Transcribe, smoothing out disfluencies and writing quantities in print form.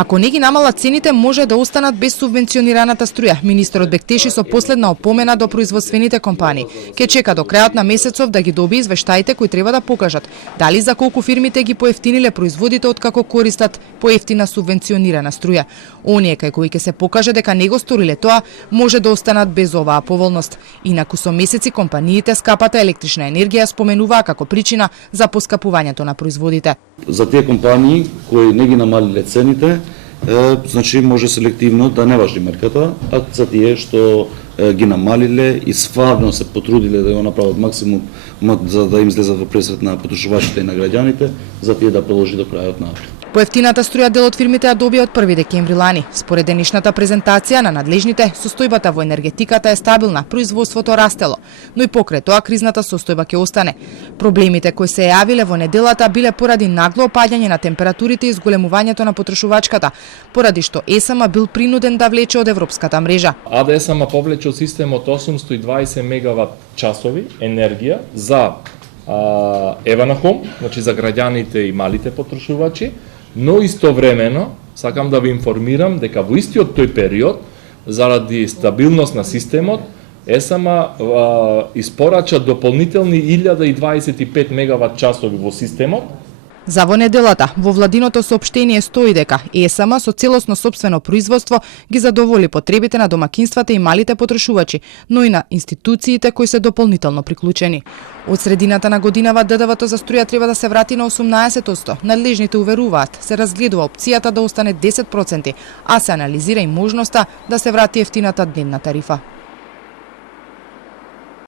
Ако не ги намалат цените, може да останат без субвенционираната струја. Министерот Бектеши со последна опомена до производствените компании. Ке чека до крајот на месецов да ги добие извештаите кои треба да покажат дали за колку фирмите ги поевтиниле производите откако користат поевтина субвенционирана струја. Оние кај кои ќе се покаже дека не го сториле тоа, може да останат без оваа поволност. Инаку со месеци компаниите скапата електрична енергија споменуваа како причина за поскапувањето на производите. За тие компании кои не ги намалиле цените, значи може селективно да не важи мерката, а за тие што ги намалиле и стварно се потрудиле да го направат максимум за да им излезат во пресрет на потрошувачите и на граѓаните, за тие да продолжи до крајот на април. Поевтината струја дел од фирмите ја добија од 1 декември лани. Според денешната презентација на надлежните, состојбата во енергетиката е стабилна, производството растело, но и покрај тоа кризната состојба ќе остане. Проблемите кои се јавиле во неделата биле поради нагло опаѓање на температурите и зголемувањето на потрошувачката, поради што ЕСМ бил принуден да влече од европската мрежа. АДСМ повлече од системот 820 мегават часови енергија за Еванахом, значи за граѓаните и малите потрошувачи, но истовремено сакам да ви информирам дека во истиот тој период, заради стабилност на системот, ЕСМ испорача дополнителни 1025 мегават часови во системот. За во неделата, во владиното соопштение стои дека ЕСМ со целосно сопствено производство ги задоволи потребите на домакинствата и малите потрошувачи, но и на институциите кои се дополнително приклучени. Од средината на годинава ДДВ-то за струја треба да се врати на 18%. Надлежните уверуваат, се разгледува опцијата да остане 10%, а се анализира и можноста да се врати ефтината дневна тарифа.